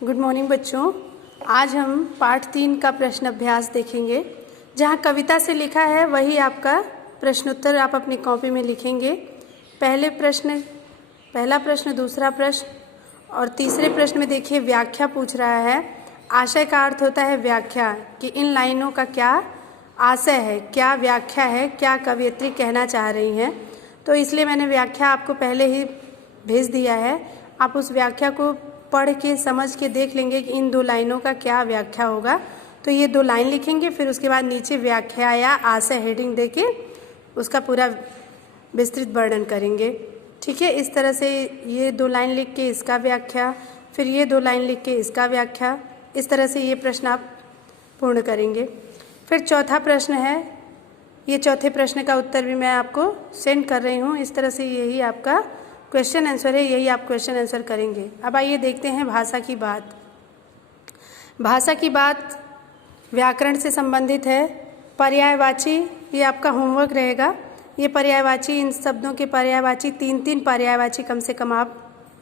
Good morning बच्चों। आज हम पाठ 3 का प्रश्न अभ्यास देखेंगे। जहाँ कविता से लिखा है वही आपका प्रश्नोत्तर आप अपनी कॉपी में लिखेंगे। पहला प्रश्न, दूसरा प्रश्न और तीसरे प्रश्न में देखिए व्याख्या पूछ रहा है। आशय का अर्थ होता है व्याख्या, कि इन लाइनों का क्या आशय है, क्या व्याख्या है, क्या कवयित्री कहना चाह रही हैं। तो इसलिए मैंने व्याख्या आपको पहले ही भेज दिया है। आप उस व्याख्या को पढ़ के समझ के देख लेंगे कि इन 2 लाइनों का क्या व्याख्या होगा। तो ये 2 लाइन लिखेंगे, फिर उसके बाद नीचे व्याख्या या आशय हेडिंग देके उसका पूरा विस्तृत वर्णन करेंगे। ठीक है, इस तरह से ये 2 लाइन लिख के इसका व्याख्या, फिर ये 2 लाइन लिख के इसका व्याख्या, इस तरह से ये प्रश्न आप पूर्ण करेंगे। फिर चौथा प्रश्न है, ये चौथे प्रश्न का उत्तर भी मैं आपको सेंड कर रही हूँ। इस तरह से यही आपका क्वेश्चन आंसर है, यही आप क्वेश्चन आंसर करेंगे। अब आइए देखते हैं भाषा की बात। भाषा की बात व्याकरण से संबंधित है। पर्यायवाची ये आपका होमवर्क रहेगा। ये पर्यायवाची, इन शब्दों के पर्यायवाची 3-3 पर्यायवाची कम से कम आप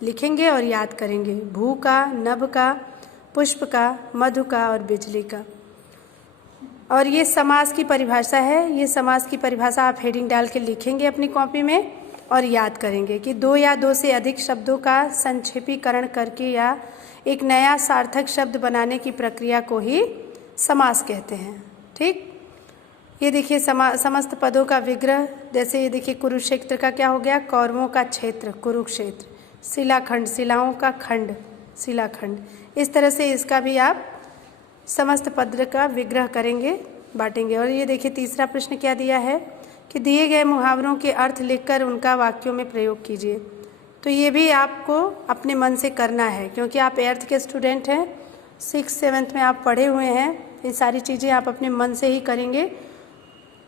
लिखेंगे और याद करेंगे। भू का, नभ का, पुष्प का, मधु का और बिजली का। और ये समास की परिभाषा है। ये समास की परिभाषा आप हेडिंग डाल के लिखेंगे अपनी कॉपी में और याद करेंगे कि 2 या 2 से अधिक शब्दों का संक्षेपीकरण करके या एक नया सार्थक शब्द बनाने की प्रक्रिया को ही समास कहते हैं। ठीक, ये देखिए समस्त पदों का विग्रह। जैसे ये देखिए कुरुक्षेत्र का क्या हो गया, कौरवों का क्षेत्र कुरुक्षेत्र। शिलाखंड, शिलाओं का खंड शिलाखंड। इस तरह से इसका भी आप समस्त पद का विग्रह करेंगे, बांटेंगे। और ये देखिए तीसरा प्रश्न क्या दिया है कि दिए गए मुहावरों के अर्थ लिखकर उनका वाक्यों में प्रयोग कीजिए। तो ये भी आपको अपने मन से करना है, क्योंकि आप 8th के स्टूडेंट हैं, 6th 7th में आप पढ़े हुए हैं। ये सारी चीज़ें आप अपने मन से ही करेंगे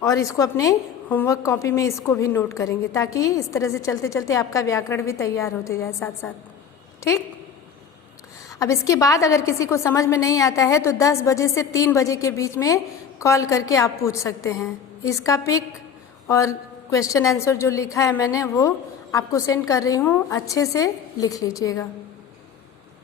और इसको अपने होमवर्क कॉपी में इसको भी नोट करेंगे, ताकि इस तरह से चलते चलते आपका व्याकरण भी तैयार होते जाए साथ साथ। ठीक, अब इसके बाद अगर किसी को समझ में नहीं आता है तो 10 बजे से 3 बजे के बीच में कॉल करके आप पूछ सकते हैं। इसका पिक और क्वेश्चन आंसर जो लिखा है मैंने वो आपको सेंड कर रही हूँ, अच्छे से लिख लीजिएगा।